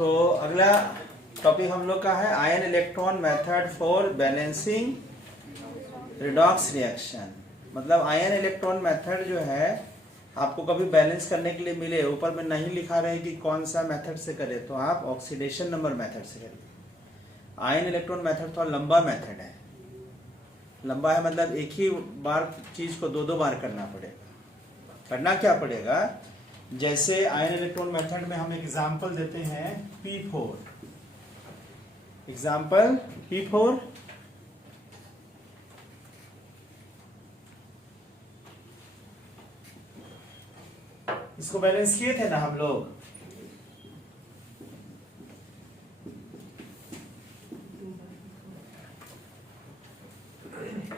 तो अगला टॉपिक हम लोग का है ion electron method for balancing redox reaction. मतलब आयन इलेक्ट्रॉन मेथड जो है आपको कभी बैलेंस करने के लिए मिले, ऊपर में नहीं लिखा रहे कि कौन सा मेथड से करे, तो आप ऑक्सीडेशन नंबर मेथड से करिए। आयन इलेक्ट्रॉन मेथड थोड़ा लंबा मेथड है। लंबा है मतलब एक ही बार चीज को दो बार करना पड़ेगा। करना क्या पड़ेगा, जैसे आयन इलेक्ट्रॉन मेथड में हम एग्जांपल देते हैं P4। एग्जांपल P4, इसको बैलेंस किए थे ना हम लोग।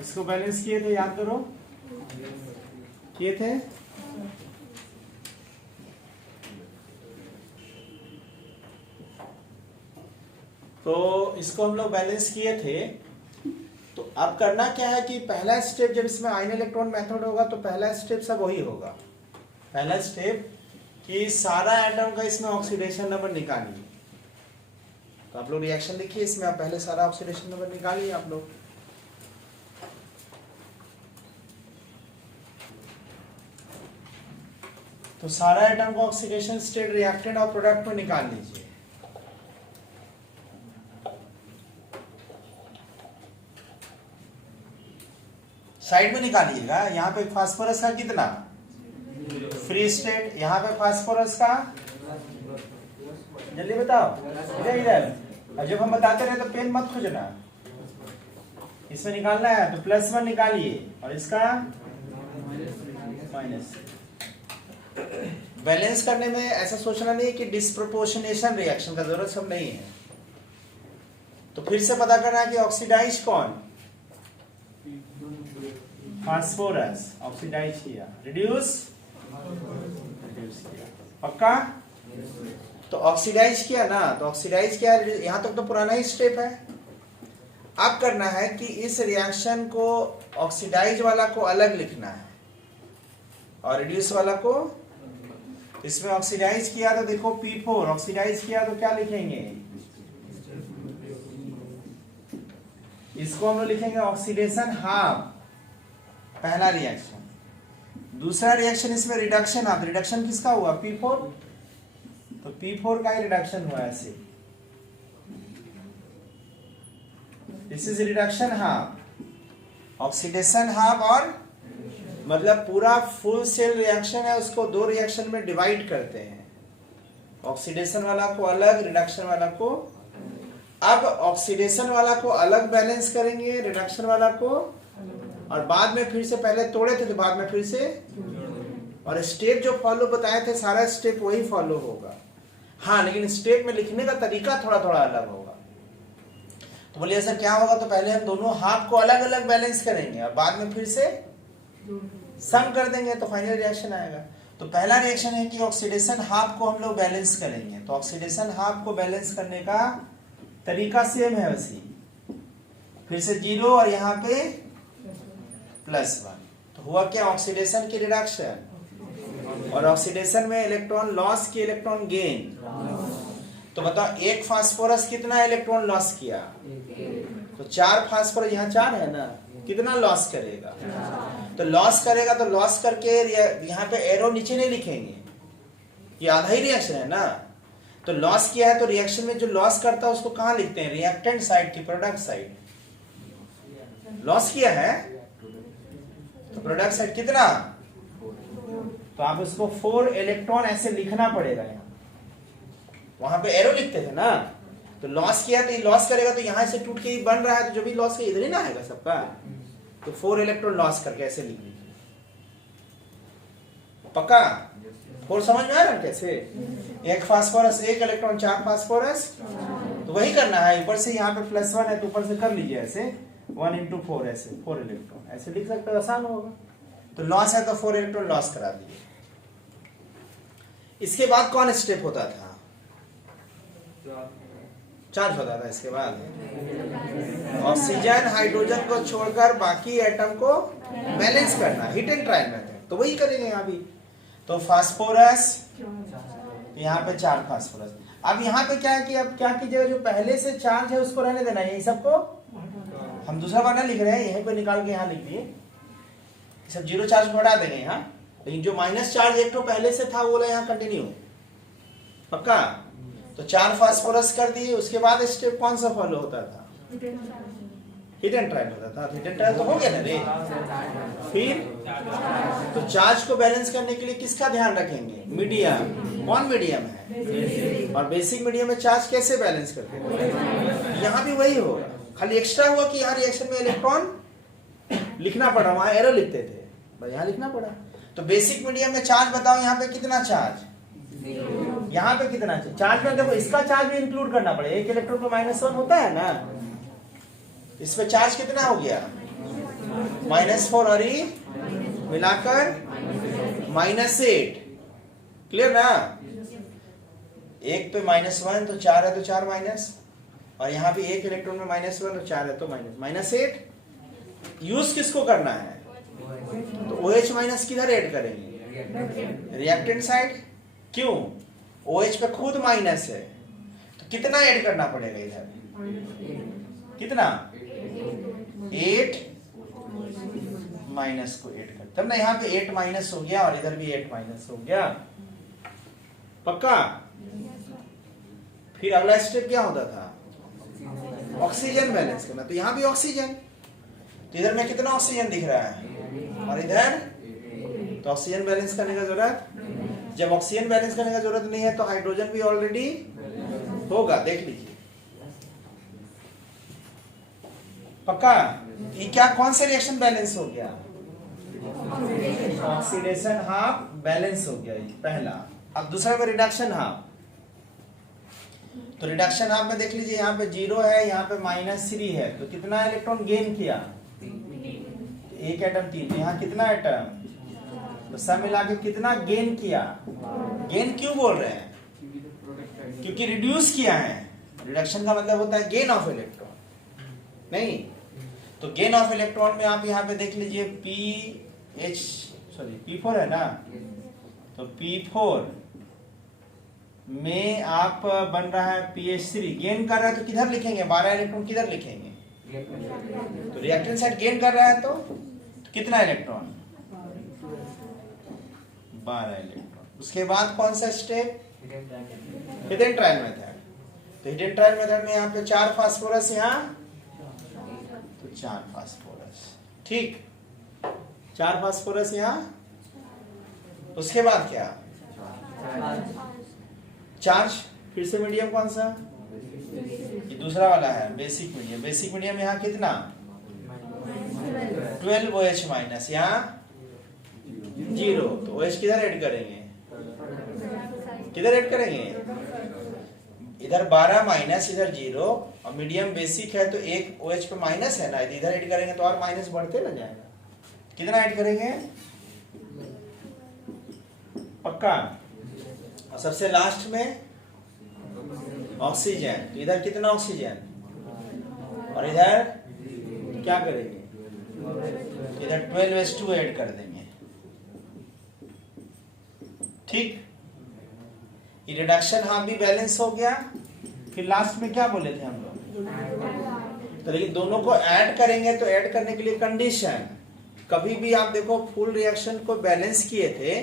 इसको बैलेंस किए थे, याद करो, किए थे। तो इसको हम लोग बैलेंस किए थे। तो अब करना क्या है कि पहला स्टेप जब इसमें आयन इलेक्ट्रॉन मेथड होगा तो पहला स्टेप सब वही होगा। पहला स्टेप कि सारा एटम का इसमें ऑक्सीडेशन नंबर निकालिए। तो आप लोग रिएक्शन देखिए, इसमें आप पहले सारा ऑक्सीडेशन नंबर निकालिए आप लोग। तो सारा एटम का ऑक्सीडेशन स्टेट रिएक्टेंट और प्रोडक्ट में निकाल लीजिए। साइड में निकालिएगा। यहाँ पे फास्फोरस का कितना फ्री स्टेट, यहाँ पे फास्फोरस का, जल्दी बताओ, इधर इधर। और जब हम बताते रहे तो पेन मत खोजना, इसमें निकालना है तो +1 निकालिए और इसका माइनस। बैलेंस करने में ऐसा सोचना नहीं कि डिस्प्रोपोर्शनेशन रिएक्शन का जरूरत सब नहीं है। तो फिर से पता करना है कि ऑक्सीडाइज कौन, फास्फोरस ऑक्सीडाइज किया, रिड्यूस किया, पक्का। तो ऑक्सीडाइज किया ना, तो ऑक्सीडाइज किया, यहां तक तो पुराना ही स्टेप है। अब करना है कि इस रिएक्शन को ऑक्सीडाइज वाला को अलग लिखना है और रिड्यूस वाला को। इसमें ऑक्सीडाइज किया तो देखो P4, ऑक्सीडाइज किया तो क्या लिखेंगे, इसको हम लोग लिखेंगे ऑक्सीडेशन हाफ, पहला रिएक्शन। दूसरा रिएक्शन इसमें रिडक्शन हाफ। रिडक्शन किसका हुआ, P4, तो P4 का ही रिडक्शन हुआ ऐसे। This is reduction half, oxidation half. और मतलब पूरा फुल सेल रिएक्शन है, उसको दो रिएक्शन में डिवाइड करते हैं, ऑक्सीडेशन वाला को अलग, रिडक्शन वाला को। अब ऑक्सीडेशन वाला को अलग बैलेंस करेंगे, रिडक्शन वाला को, और बाद में फिर से, पहले तोड़े थे तो बाद में फिर से, और स्टेप जो फॉलो बताए थे सारा स्टेप वही फॉलो होगा। हाँ, लेकिन स्टेप में लिखने का तरीका थोड़ा थोड़ा अलग होगा। तो बोलिए सर क्या होगा, तो पहले हम दोनों हाफ को अलग अलग बैलेंस करेंगे और बाद में फिर से सम कर देंगे तो फाइनल रिएक्शन आएगा। तो पहला रिएक्शन है कि ऑक्सीडेशन हाफ को हम लोग बैलेंस करेंगे। तो ऑक्सीडेशन हाफ को बैलेंस करने का तरीका सेम है वैसी, फिर से 0 और यहाँ पे +1। तो हुआ क्या, ऑक्सीडेशन की रिडक्शन, और ऑक्सीडेशन में इलेक्ट्रॉन लॉस की इलेक्ट्रॉन गेन। तो बताओ एक फास्फोरस कितना इलेक्ट्रॉन लॉस किया, तो 4 फास्फोरस, यहाँ 4 है ना, कितना लॉस करेगा, तो लॉस करेगा तो लॉस करके यहाँ पे एरो नीचे नहीं लिखेंगे, ये आधा ही रिएक्शन है ना। तो लॉस किया है तो रिएक्शन में जो लॉस करता है उसको कहाँ लिखते हैं, रिएक्टेंट साइड की प्रोडक्ट साइड। लॉस किया है तो प्रोडक्ट साइड कितना, तो आप उसको 4 इलेक्ट्रॉन ऐसे लिखना पड़ेगा। यहाँ वहां पे एरो लिखते थे ना, तो लॉस किया तो ये लॉस करेगा तो यहाँ से टूट के ही बन रहा है, तो जो भी लॉस इधर ही ना आएगा सबका। तो 4 इलेक्ट्रॉन लॉस करके ऐसे लिख लीजिए, पक्का। 4 समझ में आ रहा है कैसे, एक फास्फोरस, एक इलेक्ट्रॉन, 4 फास्फोरस। तो वही करना है, ऊपर से यहाँ पे +1 है तो ऊपर से कर लीजिए ऐसे 1 × 4, ऐसे 4 इलेक्ट्रॉन ऐसे लिख सकते हो, आसान होगा। तो लॉस है तो 4 इलेक्ट्रॉन लॉस करा दिए। इसके बाद कौन स्टेप होता था, चार्ज होता था। इसके बाद ऑक्सीजन हाइड्रोजन को छोड़कर बाकी एटम को बैलेंस करना, हिट एंड ट्रायल मेथड। तो वही करेंगे यहाँ भी। तो फास्फोरस तो यहाँ पे 4 फास्फोरस। अब यहाँ पे क्या है कि अब क्या कीजिएगा, जो पहले से चार्ज है उसको रहने देना है, यही सबको हम दूसरा बार ना लिख रहे हैं, यहीं पे निकाल के यहाँ लिख दिए, सब जीरो चार्ज को हटा देंगे यहाँ, लेकिन जो माइनस चार्ज एक तो पहले से था वो वाला यहाँ कंटिन्यू, पक्का। तो 4 फास्फोरस कर दिए, उसके बाद स्टेप कौन सा फॉलो होता था, हिट एंड ट्रायल होता था। हिट एंड ट्रायल तो हो गया ना रे। फिर तो चार्ज को बैलेंस करने के लिए किसका ध्यान रखेंगे, मीडियम। कौन मीडियम है, और बेसिक मीडियम में चार्ज कैसे बैलेंस करते हैं, यहाँ भी वही होगा, खाली एक्स्ट्रा हुआ कि यहाँ रिएक्शन में इलेक्ट्रॉन लिखना पड़ा, वहां एरो लिखते थे, यहाँ लिखना पड़ा। तो बेसिक मीडियम में चार्ज बताओ, यहाँ पे कितना चार्ज, यहाँ पे कितना चार्ज में देखो, इसका चार्ज भी इंक्लूड करना पड़ेगा, एक इलेक्ट्रॉन को -1 होता है ना, इसमें चार्ज कितना हो गया -4, और ये मिलाकर -8, क्लियर ना। एक पे -1 तो 4 है, तो 4 माइनस, और यहाँ भी एक इलेक्ट्रॉन में -1 तो 4 है, तो -8। यूज किसको करना है, तो OH माइनस किधर ऐड करेंगे, रिएक्टेंट साइड। क्यों, OH पे खुद माइनस है, तो कितना ऐड करना पड़ेगा इधर, कितना 8 माइनस को 8 कर, तब ना यहाँ पे 8 माइनस हो गया, और इधर भी 8 माइनस हो गया, पक्का। फिर अगला स्टेप क्या होता था, ऑक्सीजन बैलेंस करना। तो यहाँ भी ऑक्सीजन, तो इधर में कितना ऑक्सीजन दिख रहा है, और इधर, तो ऑक्सीजन बैलेंस करने का जरूरत, जब ऑक्सीजन बैलेंस करने का जरूरत नहीं है तो हाइड्रोजन भी ऑलरेडी होगा, देख लीजिए, पक्का। ये क्या, कौन सा रिएक्शन बैलेंस हो गया, ऑक्सीडेशन हाफ बैलेंस हो गया, पहला। अब दूसरा में रिडक्शन हाफ, तो रिडक्शन हाफ में देख लीजिए, यहाँ पे 0 है, यहाँ पे -3 है, तो कितना इलेक्ट्रॉन गेन किया, एक एटम 3, यहाँ कितना एटम, तो सब मिला के कितना गेन किया। गेन क्यों बोल रहे हैं, क्योंकि रिड्यूस किया है, रिडक्शन का मतलब होता है गेन ऑफ इलेक्ट्रॉन, नहीं। तो गेन ऑफ इलेक्ट्रॉन में आप यहाँ पे देख लीजिए, P4 है ना, तो P4 में आप बन रहा है PH3, गेन कर रहा है, तो किधर लिखेंगे, 12 इलेक्ट्रॉन किधर लिखेंगे, तो रिएक्टेंट साइड गेन कर रहा है, तो कितना इलेक्ट्रॉन, 12 इलेक्ट्रॉन। उसके बाद कौन सा स्टेप, हिडन ट्रायल मेथड। तो हिडन ट्रायल मेथड में यहाँ पे 4 फास्फोरस, यहाँ तो 4 फास्फोरस, ठीक, 4 फास्फोरस यहाँ। उसके बाद क्या, चार्ज, फिर से मीडियम कौन सा, ये दूसरा वाला है, बेसिक मीडियम। बेसिक मीडियम यहाँ कितना 12 OH माइनस, यहाँ 0, तो OH किधर ऐड करेंगे, किधर ऐड करेंगे, इधर 12 माइनस, इधर 0, और मीडियम बेसिक है तो एक OH पे माइनस है ना, इधर ऐड करेंगे तो और माइनस बढ़ते ना जाएगा। कितना ऐड करेंगे, पक्का। और सबसे लास्ट में ऑक्सीजन, तो इधर कितना ऑक्सीजन, और इधर क्या करेंगे, इधर 12H2 ऐड कर देंगे, ठीक। ये रिडक्शन हाफ भी बैलेंस हो गया। फिर लास्ट में क्या बोले थे हम लोग, तो लेकिन दोनों को ऐड करेंगे, तो ऐड करने के लिए कंडीशन, कभी भी आप देखो फुल रिएक्शन को बैलेंस किए थे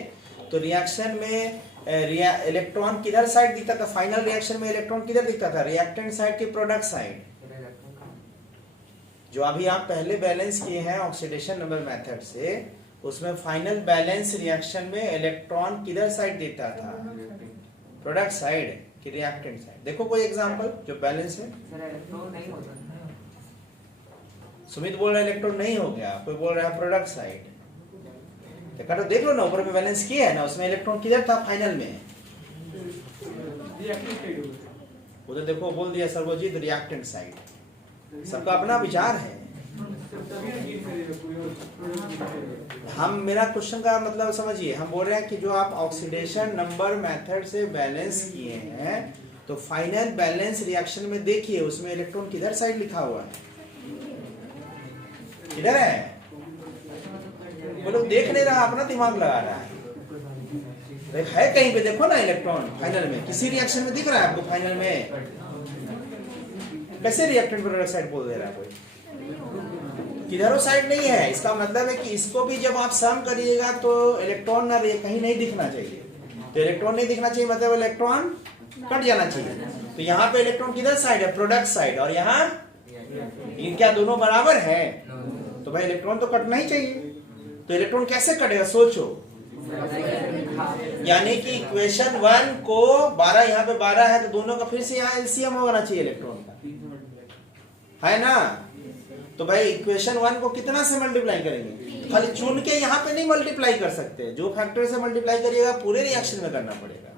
तो रिएक्शन में इलेक्ट्रॉन किधर साइड दिखता था, फाइनल रिएक्शन में इलेक्ट्रॉन किधर दिखता था, रिएक्टेंट साइड की प्रोडक्ट साइड। जो अभी आप पहले बैलेंस किए हैं ऑक्सीडेशन नंबर मेथड से, उसमें फाइनल बैलेंस रिएक्शन में इलेक्ट्रॉन किधर साइड देता था, प्रोडक्ट साइड की रिएक्टेंट साइड। देखो कोई एग्जांपल जो बैलेंस है, सुमित बोल रहा है इलेक्ट्रॉन नहीं हो गया, कोई बोल रहा है प्रोडक्ट साइड, तो देख लो ना, ऊपर में बैलेंस किया है ना, उसमें इलेक्ट्रॉन किधर था फाइनल में, वो तो देखो बोल दिया सर्वजीत रिएक्टेंट साइड। सबका अपना विचार है। हम, मेरा क्वेश्चन का मतलब समझिए, हम बोल रहे हैं कि जो आप ऑक्सीडेशन नंबर मेथड से बैलेंस किए हैं, तो फाइनल बैलेंस रिएक्शन में देखिए उसमें इलेक्ट्रॉन किधर साइड लिखा हुआ है, किधर है, वो लोग देख नहीं रहा, अपना दिमाग लगा रहा है। है कहीं पे देखो ना इलेक्ट्रॉन फाइनल में, किसी रिएक्शन में दिख रहा है आपको फाइनल में? कैसे रिएक्टेंट प्रोडक्ट साइड बोल दे रहा है कोई? किधरों साइड नहीं है। इसका मतलब है कि इसको भी जब आप सम करिएगा तो इलेक्ट्रॉन ना कहीं नहीं दिखना चाहिए। तो इलेक्ट्रॉन नहीं दिखना चाहिए मतलब इलेक्ट्रॉन कट जाना चाहिए। तो यहाँ पे इलेक्ट्रॉन किधर साइड है? Product side. और यहाँ इन क्या दोनों बराबर है? तो भाई इलेक्ट्रॉन तो कटना ही चाहिए। तो इलेक्ट्रॉन कैसे कटेगा सोचो। यानी कि इक्वेशन 1 को 12, यहाँ पे 12 है तो दोनों का फिर से यहाँ एलसीएम होना चाहिए इलेक्ट्रॉन का, है ना? तो भाई इक्वेशन 1 को कितना से मल्टीप्लाई करेंगे? खाली चुन के यहाँ पे नहीं मल्टीप्लाई कर सकते, जो फैक्टर से मल्टीप्लाई करिएगा पूरे रिएक्शन में करना पड़ेगा।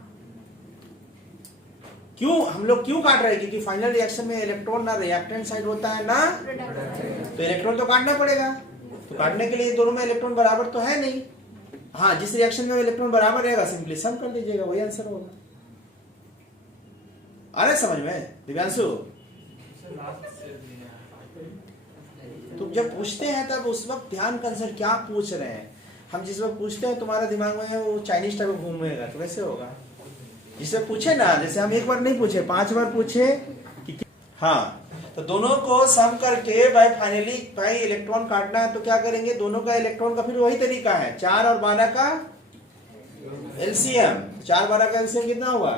क्यों हम लोग क्यों काट रहे हैं? क्योंकि फाइनल रिएक्शन में इलेक्ट्रॉन ना रिएक्टेंट साइड होता है ना, तो इलेक्ट्रॉन तो काटना पड़ेगा। तो काटने के लिए दोनों में इलेक्ट्रॉन बराबर तो है नहीं। हाँ, जिस रिएक्शन में इलेक्ट्रॉन बराबर रहेगा सिंपली सम कर दीजिएगा, वही आंसर होगा। आ रहा है समझ में दिव्यांशु? तो जब पूछते हैं तब उस वक्त ध्यान कंसर्न क्या पूछ रहे हैं। हम जिस वक्त पूछते हैं तुम्हारे दिमाग में वो चाइनीज टाइप घूमेगा तो कैसे होगा? जिससे पूछे ना, जैसे हम एक बार नहीं पूछे 5 बार पूछे कि हाँ, तो दोनों को सम करके भाई फाइनली भाई इलेक्ट्रॉन काटना है तो क्या करेंगे? दोनों का इलेक्ट्रॉन का फिर वही तरीका है, 4 और 12 का एलसीएम। 4 12 का एलसीएम कितना हुआ?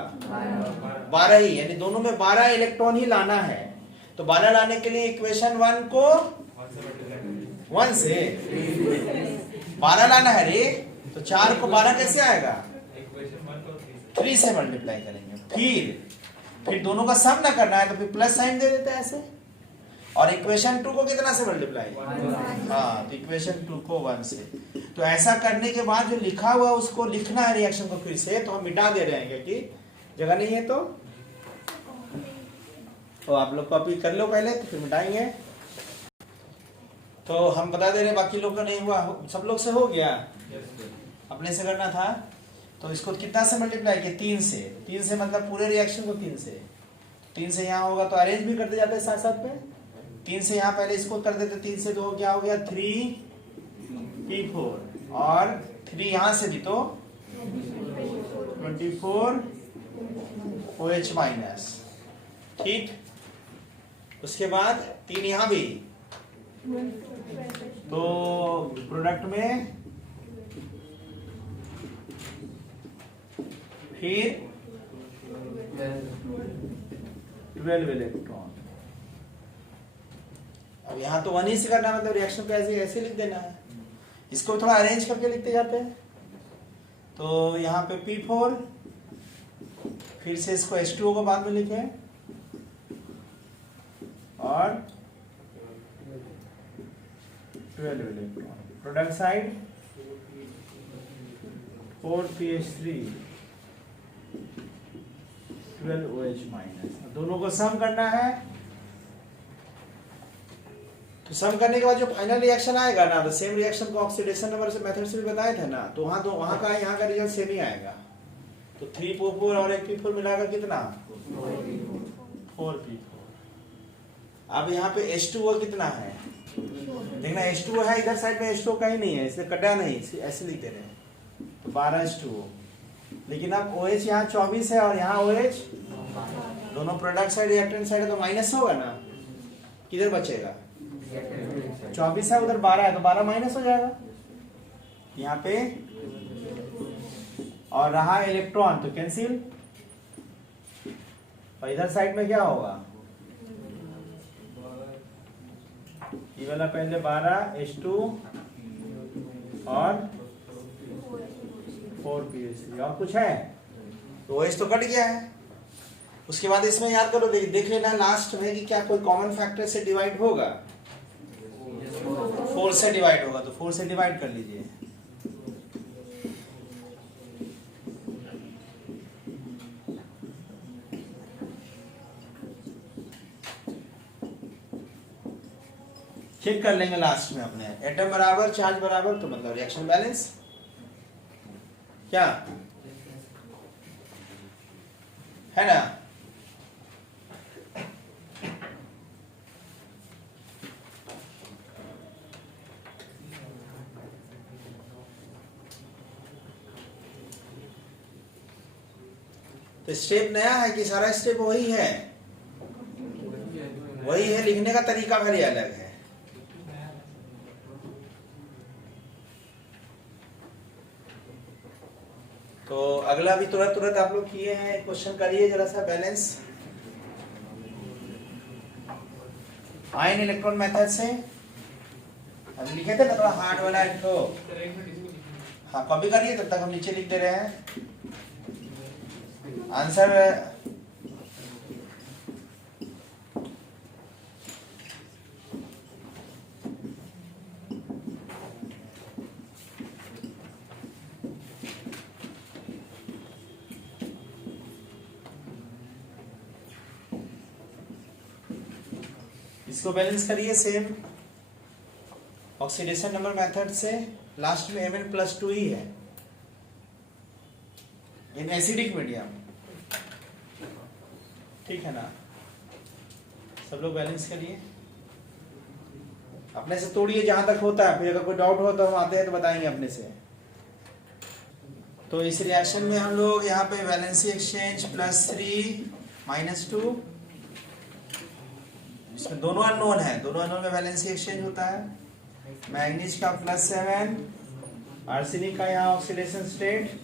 12 ही, यानी दोनों में 12 इलेक्ट्रॉन ही लाना है। तो 12 लाने के लिए इक्वेशन 1 को 1 से 12 लाना है रे। तो 4 को 12 कैसे आएगा? 3 से मल्टीप्लाई करेंगे। फिर दोनों का सम ना करना है तो फिर प्लस साइन दे देते हैं ऐसे। और इक्वेशन 2 को कितना से मल्टीप्लाई? हाँ, तो इक्वेशन 2 को 1 से। तो ऐसा करने के बाद जो लिखा हुआ उसको लिखना है रिएक्शन को फिर से। तो हम मिटा दे रहे हैं क्योंकि जगह नहीं है। तो आप लोग कॉपी कर लो पहले, तो फिर मिटाएंगे। तो हम बता दे रहे हैं, बाकी लोग का नहीं हुआ, सब लोग से हो गया, अपने से करना था। तो इसको कितना से मल्टीप्लाई किया? 3 से। 3 से मतलब पूरे रिएक्शन को 3 से। 3 से यहाँ होगा तो अरेंज भी करते जाते हैं साथ साथ में। 3 से यहाँ पहले इसको कर देते, 3 से तो क्या हो गया? 3p4 और 3 यहाँ से भी तो 24OH माइनस। ठीक, उसके बाद 3 यहाँ भी, तो प्रोडक्ट में फिर 12 इलेक्ट्रॉन। अब यहाँ तो 1 ही से करना, मतलब रिएक्शन को ऐसे ऐसे लिख देना है। इसको थोड़ा अरेंज करके लिखते जाते हैं। तो यहाँ पे P4, फिर से इसको H2O को बाद में लिखे और 12 electron. Product side 4pH3 12OH minus. दोनों को सम करना है। तो सम करने के बाद जो फाइनल रिएक्शन आएगा ना, तो सेम रिएक्शन को ऑक्सीडेशन नंबर से मेथड से भी बताए थे ना, तो वहां का यहाँ का रिजल्ट सेम ही आएगा। तो 3p4 और 1p4 मिलाकर कितना? 4p4। अब यहाँ पे H2O कितना है देखना। H2O है इधर साइड में, H2O कहीं नहीं है, इसलिए कटा नहीं, ऐसे लिख दे रहे हैं। तो 12 H2O। लेकिन अब OH यहाँ 24 है और यहाँ OH, दोनों प्रोडक्ट साइड रिएक्टेंट साइड है तो माइनस होगा ना। किधर बचेगा? 24 है, उधर 12 है तो 12 माइनस हो जाएगा यहाँ पे। और रहा इलेक्ट्रॉन तो कैंसिल। और इधर साइड में क्या होगा? ये वाला पहले 12 H2 और 4pH3। और कुछ है? तो OH तो कट गया है। उसके बाद इसमें याद करो, देख लेना लास्ट में कि क्या कोई कॉमन फैक्टर से डिवाइड होगा। 4 से डिवाइड होगा, तो 4 से डिवाइड कर लीजिए। चेक कर लेंगे लास्ट में अपने एटम बराबर, चार्ज बराबर, तो मतलब रिएक्शन बैलेंस। क्या है ना? स्टेप नया है कि सारा स्टेप वही है? वही है, लिखने का तरीका भले अलग है। तो अगला भी तुरंत तुरंत आप लोग किए हैं, क्वेश्चन करिए जरा सा। बैलेंस आयन इलेक्ट्रॉन मेथड से हम लिखे थे ना, थोड़ा हार्ड वाला एक तो। हाँ, कॉपी करिए, तब तक हम नीचे लिख दे रहे हैं आंसर। इसको बैलेंस करिए सेम ऑक्सीडेशन नंबर मेथड से। लास्ट में Mn+2 ही है इन एसिडिक मीडियम, ठीक है ना? सब लोग बैलेंस करिए, अपने से तोड़िए जहां तक होता है, फिर अगर कोई डाउट हो तो हम आते हैं तो बताएंगे अपने से। तो इस रिएक्शन में हम लोग यहाँ पे वैलेंसी एक्सचेंज +3 -2, इसमें दोनों अननोन है, दोनों अननोन में वैलेंसी एक्सचेंज होता है। मैग्नीज का +7, आर्सेनिक का यहाँ ऑक्सीडेशन स्टेट,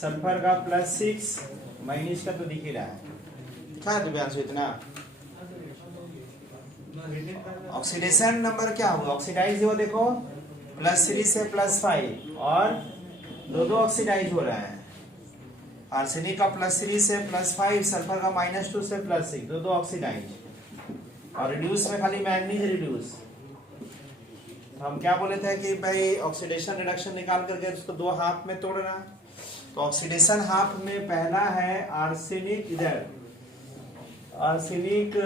सल्फर का +6, मैग्नीज का तो दिख ही रहा है। क्या है तो इतना ऑक्सीडेशन नंबर क्या होगा? ऑक्सीडाइज हो, देखो +3 से +5 और दो ऑक्सीडाइज हो रहा है। आर्सेनिक का +3 से +5, सल्फर का -2 से +6, दो ऑक्सीडाइज। और रिड्यूस में खाली मैग्नीज रिड्यूस। हम क्या बोले थे कि भाई ऑक्सीडेशन रिडक्शन निकाल करके उसको दो हाफ में तोड़ना। तो ऑक्सीडेशन हाफ में पहला है आर्सेनिक, इधर आर्सेनिक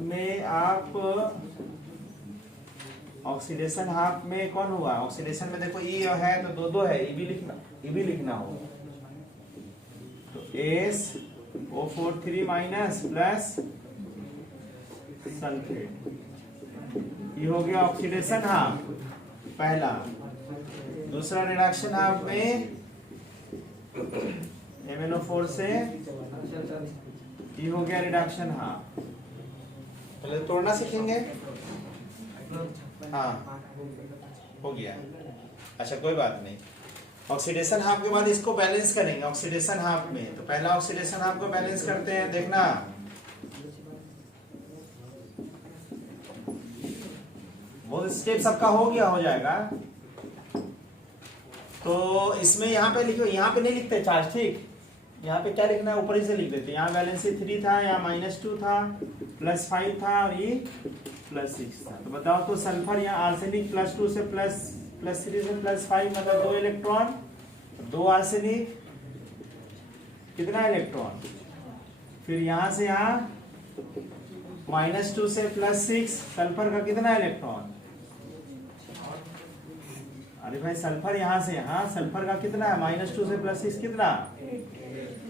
में आप ऑक्सीडेशन हाफ में कौन हुआ? ऑक्सीडेशन में देखो ई है तो दो है, ई भी लिखना होगा। तो SO43- प्लस सल्फेट, ये हो गया ऑक्सीडेशन हाफ पहला। दूसरा रिडक्शन हाफ में MnO4 से ये हो गया रिडक्शन हाफ। पहले तोड़ना सीखेंगे। हाँ, हो गया। अच्छा, कोई बात नहीं। ऑक्सीडेशन हाफ के बाद इसको बैलेंस करेंगे ऑक्सीडेशन हाफ में। तो पहला ऑक्सीडेशन हाफ को बैलेंस करते हैं, देखना। वो स्टेप सबका हो गया, हो जाएगा। तो इसमें यहाँ पे लिखो, यहाँ पे नहीं लिखते चार्ज, ठीक? यहाँ पे क्या लिखना है, ऊपर ही से लिख देते। यहाँ वैलेंसी 3 था, यहाँ -2 था, +5 था और ये +6 था। तो बताओ तो सल्फर यहाँ आर्सेनिक +2 से +3 से +5 मतलब 2 इलेक्ट्रॉन, 2 आर्सेनिक, कितना इलेक्ट्रॉन? फिर यहाँ से यहाँ -2 से +6, सल्फर का कितना इलेक्ट्रॉन? अरे भाई सल्फर यहाँ से यहाँ, सल्फर का कितना है? -2 से +6 कितना?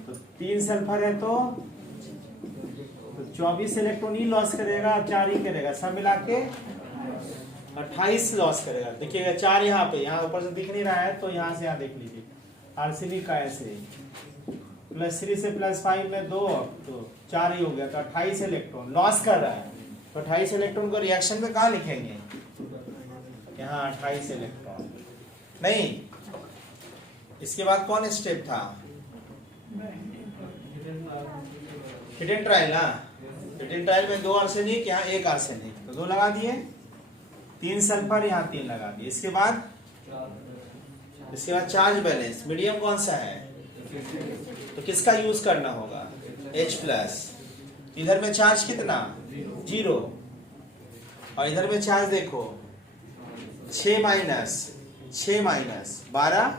तो 3 सल्फर है तो 24 इलेक्ट्रॉन ही लॉस करेगा, 4 ही करेगा, सब मिला के 28 लॉस करेगा। देखिएगा 4 यहाँ पे, यहाँ ऊपर से दिख नहीं रहा है तो यहाँ से यहाँ देख लीजिए। आर्सेनिक का ऐसे +3 से +5 में 2 तो 4 ही हो गया, तो 28 इलेक्ट्रॉन लॉस कर रहा है। तो 28 इलेक्ट्रॉन को रिएक्शन में कहाँ लिखेंगे? यहाँ 28 इलेक्ट्रॉन नहीं। इसके बाद कौन स्टेप था? Hidden trial. हिडन ट्रायल में 2 आर्सेनिक, यहाँ 1 आर्सेनिक, तो 2 लगा दिए। 3 सल्फर, यहाँ 3 लगा दिए। इसके बाद चार्ज बैलेंस मीडियम कौन सा है? तो किसका यूज करना होगा? H+। इधर में चार्ज कितना? 0। और इधर में चार्ज देखो 6 माइनस 12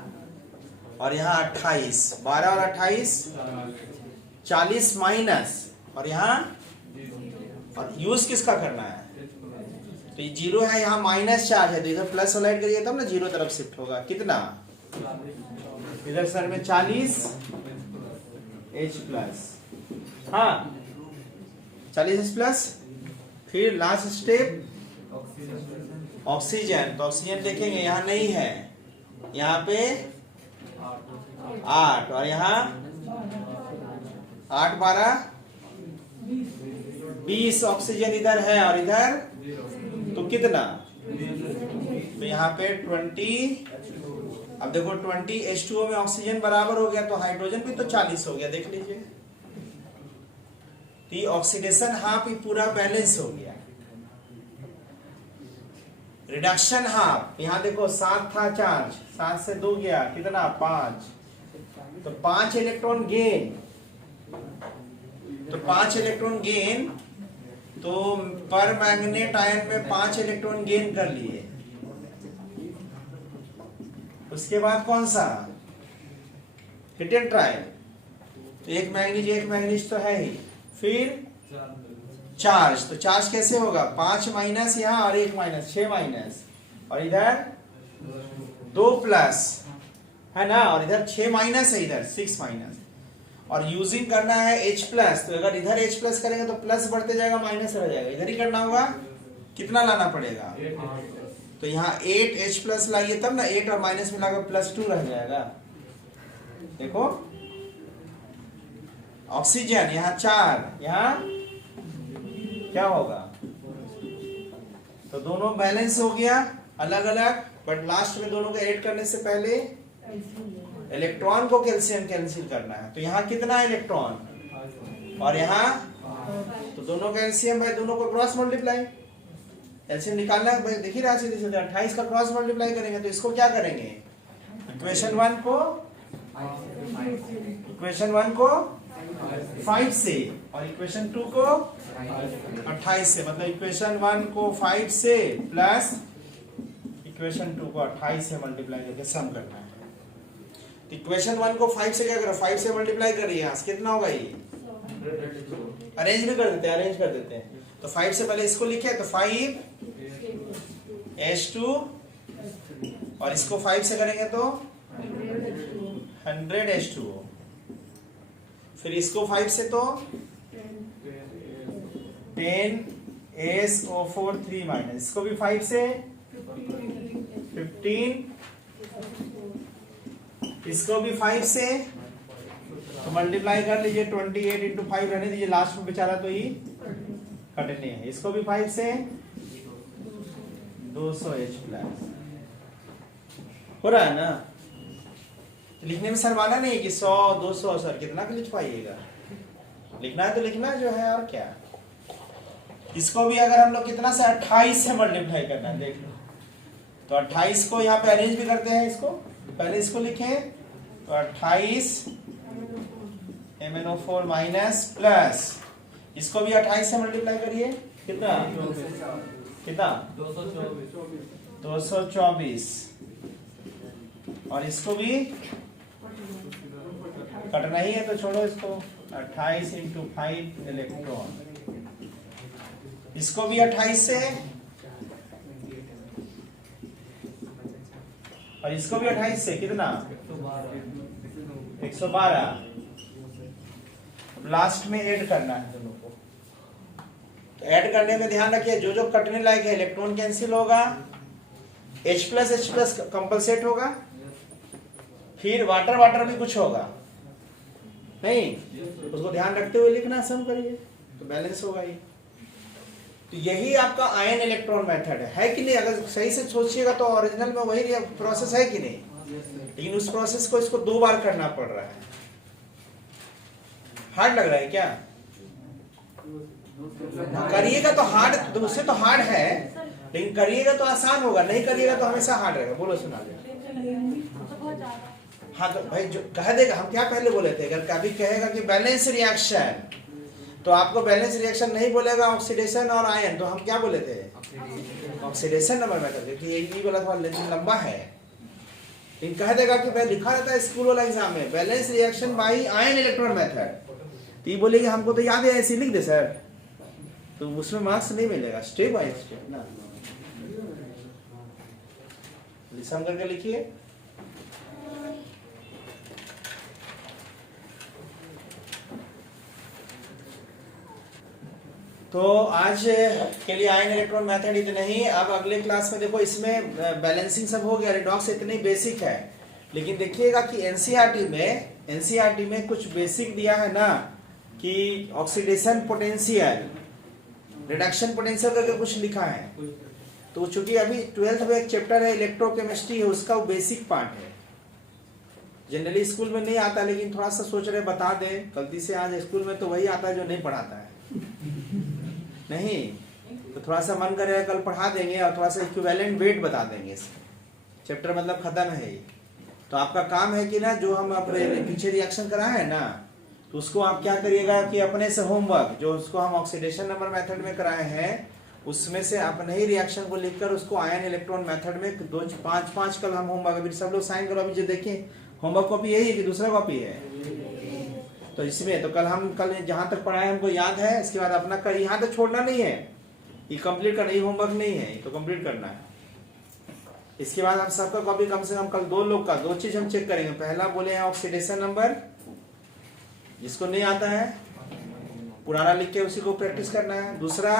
और यहाँ 28, 12 और 28 40 माइनस, और यहाँ और यूज किसका करना है? तो ये 0 है, यहाँ माइनस चार्ज है, तो इधर प्लस सोलाइड करिए तब ना 0 तरफ शिफ्ट होगा। कितना? इधर सर में 40 H+, हाँ 40 H+। फिर लास्ट स्टेप ऑक्सीजन। तो ऑक्सीजन देखेंगे यहाँ नहीं है, यहाँ पे 8 और यहाँ 8 12 20 ऑक्सीजन इधर है और इधर तो कितना, तो यहाँ पे 20। अब देखो 20 H2O में ऑक्सीजन बराबर हो गया तो हाइड्रोजन भी तो 40 हो गया, देख लीजिए। तो ऑक्सीडेशन हाफ ही पूरा बैलेंस हो गया। रिडक्शन हाफ, यहाँ देखो 7 था चार्ज, 7 से 2 गया कितना 5, तो 5 इलेक्ट्रॉन गेन, तो 5 इलेक्ट्रॉन गेन, तो पर मैग्नेट आयन में 5 इलेक्ट्रॉन गेन कर लिए। उसके बाद कौन सा, हिट एंड ट्रायल, तो एक मैग्नीज तो है ही, फिर चार्ज, तो चार्ज कैसे होगा 5 माइनस यहाँ और 1 माइनस, 6 माइनस, और इधर 2 प्लस है ना, और इधर 6 माइनस है, इधर 6 माइनस, और यूजिंग करना है H प्लस, तो अगर इधर H प्लस करेंगे तो प्लस बढ़ते जाएगा माइनस रह जाएगा, इधर ही करना होगा, कितना लाना पड़ेगा, तो यहाँ 8 H प्लस लाइए तब ना, 8 और माइनस मिलाकर +2 रह जाएगा। देखो ऑक्सीजन यहाँ 4, यहाँ क्या होगा, तो दोनों बैलेंस हो गया अलग अलग, बट लास्ट में दोनों को ऐड करने से पहले इलेक्ट्रॉन को कैल्शियम कैंसिल करना है, तो यहाँ कितना इलेक्ट्रॉन और यहाँ, तो दोनों कैल्शियम भाई दोनों को क्रॉस मल्टीप्लाई, कैल्शियम निकालना है भाई, देखिए राशि 28 का क्रॉस मल्टीप्लाई करेंगे, तो इसको क्या करेंगे, इक्वेशन 1 को 5 से और इक्वेशन 2 को 28 से, मतलब इक्वेशन 1 को 5 से प्लस इक्वेशन 2 को 28 से मल्टीप्लाई करके सम करना है। तो इक्वेशन 1 को 5 से क्या करो, 5 से मल्टीप्लाई करिए, यहाँ से कितना होगा, ये अरेंज भी कर देते हैं, तो 5 से पहले इसको लिखे, तो 5 H2 और इसको 5 से करेंगे तो 100 H2O, फिर इसको 5 से तो 10 SO4 3 माइनस, इसको भी 5 से 15, इसको भी 5 से, तो मल्टीप्लाई कर लीजिए, 28 इंटू 5 रहने दीजिए, लास्ट में बेचारा तो ही कटने है, इसको भी 5 से 200 H प्लस हो रहा है ना। लिखने में शर्माना नहीं कि 100 200 सर कितना लिख पाइएगा, लिखना है तो लिखना जो है, और क्या। इसको भी अगर हम लोग कितना से 28 से मल्टीप्लाई करना है, देख लो, तो 28 को यहाँ पे अरेंज भी करते हैं, इसको पहले इसको लिखें, तो 28 MnO4 माइनस प्लस, इसको भी 28 से मल्टीप्लाई करिए, कितना 224, और इसको भी कटना ही है तो छोड़ो इसको, 28 इंटू 5 इलेक्ट्रॉन, इसको भी 28 से और इसको भी 28 से, कितना 112, लास्ट में ऐड करना है दोनों को। तो ऐड करने में ध्यान रखिए, जो जो कटने लायक है इलेक्ट्रॉन कैंसिल होगा, H प्लस कंपलसेट होगा, फिर वाटर भी कुछ होगा नहीं, उसको ध्यान रखते हुए लिखना, सम करिए तो बैलेंस होगा ये। तो यही आपका आयन इलेक्ट्रॉन मेथड है कि नहीं, अगर सही से सोचिएगा तो ओरिजिनल में वही प्रोसेस है कि नहीं, लेकिन उस प्रोसेस को इसको 2 बार करना पड़ रहा है। हार्ड लग रहा है क्या, करिएगा तो हार्ड, तो उससे तो हार्ड है, लेकिन करिएगा तो आसान होगा, नहीं करिएगा तो हमेशा हार्ड रहेगा। बोलो सुना दे। हाँ तो भाई जो कह देगा, हम क्या पहले बोले थे, अगर कभी कहेगा कि बैलेंस रिएक्शन, तो आपको बैलेंस रिएक्शन नहीं बोलेगा ऑक्सीडेशन और आयन, तो हम क्या बोले थे, ऑक्सीडेशन नंबर मेथड, क्योंकि यही वाला थोड़ा लेकिन लंबा है, लेकिन कह देगा कि भाई लिखा रहता है स्कूल वाला एग्जाम में, balance reaction by ion electron method, तो ये बोलेगी हमको तो याद है, ऐसे लिख दे सर, तो उसमें मार्क्स नहीं मिलेगा, स्टेप बाय स्टेप ना, सम करके लिखिए। तो आज के लिए आयन इलेक्ट्रॉन मेथड इतना ही। अब अगले क्लास में देखो, इसमें बैलेंसिंग सब हो गया, रिडॉक्स इतनी बेसिक है, लेकिन देखिएगा कि एनसीईआरटी में कुछ बेसिक दिया है ना, कि ऑक्सीडेशन पोटेंशियल, रिडक्शन पोटेंशियल करके कुछ लिखा है। तो चूंकि अभी 12th में एक चैप्टर है इलेक्ट्रोकेमिस्ट्री है, उसका वो बेसिक पार्ट है, जनरली स्कूल में नहीं आता, लेकिन थोड़ा सा सोच रहे बता दें गलती से। आज स्कूल में तो वही आता है जो नहीं पढ़ाता है नहीं, तो थोड़ा सा मन करेगा कल पढ़ा देंगे और थोड़ा सा इक्विवेलेंट वेट बता देंगे। चैप्टर मतलब खत्म है ये। तो आपका काम है कि ना जो हम अपने पीछे रिएक्शन कराए हैं ना, तो उसको आप क्या करिएगा कि अपने से होमवर्क जो उसको हम ऑक्सीडेशन नंबर मेथड में कराए हैं उसमें से अपने ही रिएक्शन को लिखकर उसको आयन इलेक्ट्रॉन मेथड में 5 कल हम होमवर्क, अभी सब लोग साइन करो। अभी जो देखिए होमवर्क कॉपी यही है कि दूसरा कॉपी है? तो इसमें तो कल जहां तक पढ़ाए हमको याद है, इसके बाद अपना कर, यहाँ तक छोड़ना नहीं है, ये कंप्लीट करना, ये होमवर्क नहीं है, ये तो कंप्लीट करना है। इसके बाद हम सबका कॉपी कम से कम कल 2 लोग का 2 चीज हम चेक करेंगे। पहला बोले हैं ऑक्सीडेशन नंबर, जिसको नहीं आता है पुराना लिख के उसी को प्रैक्टिस करना है। दूसरा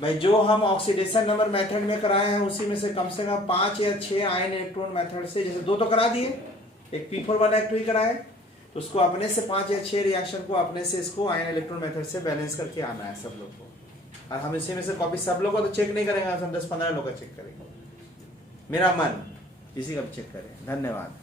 भाई जो हम ऑक्सीडेशन नंबर मेथड में कराए हैं उसी में से कम 5 या 6 आयन इलेक्ट्रॉन मेथड से, जैसे 2 तो करा दिए, एक P4 एक 2 कराए, तो उसको अपने से 5 या 6 रिएक्शन को अपने से इसको आयन इलेक्ट्रॉन मेथड से बैलेंस करके आना है सब लोग को। और हम इसी में से कॉपी सब लोग को तो चेक नहीं करेंगे, हम 10-15 लोग का चेक करेंगे। मेरा मन किसी का भी चेक करें। धन्यवाद।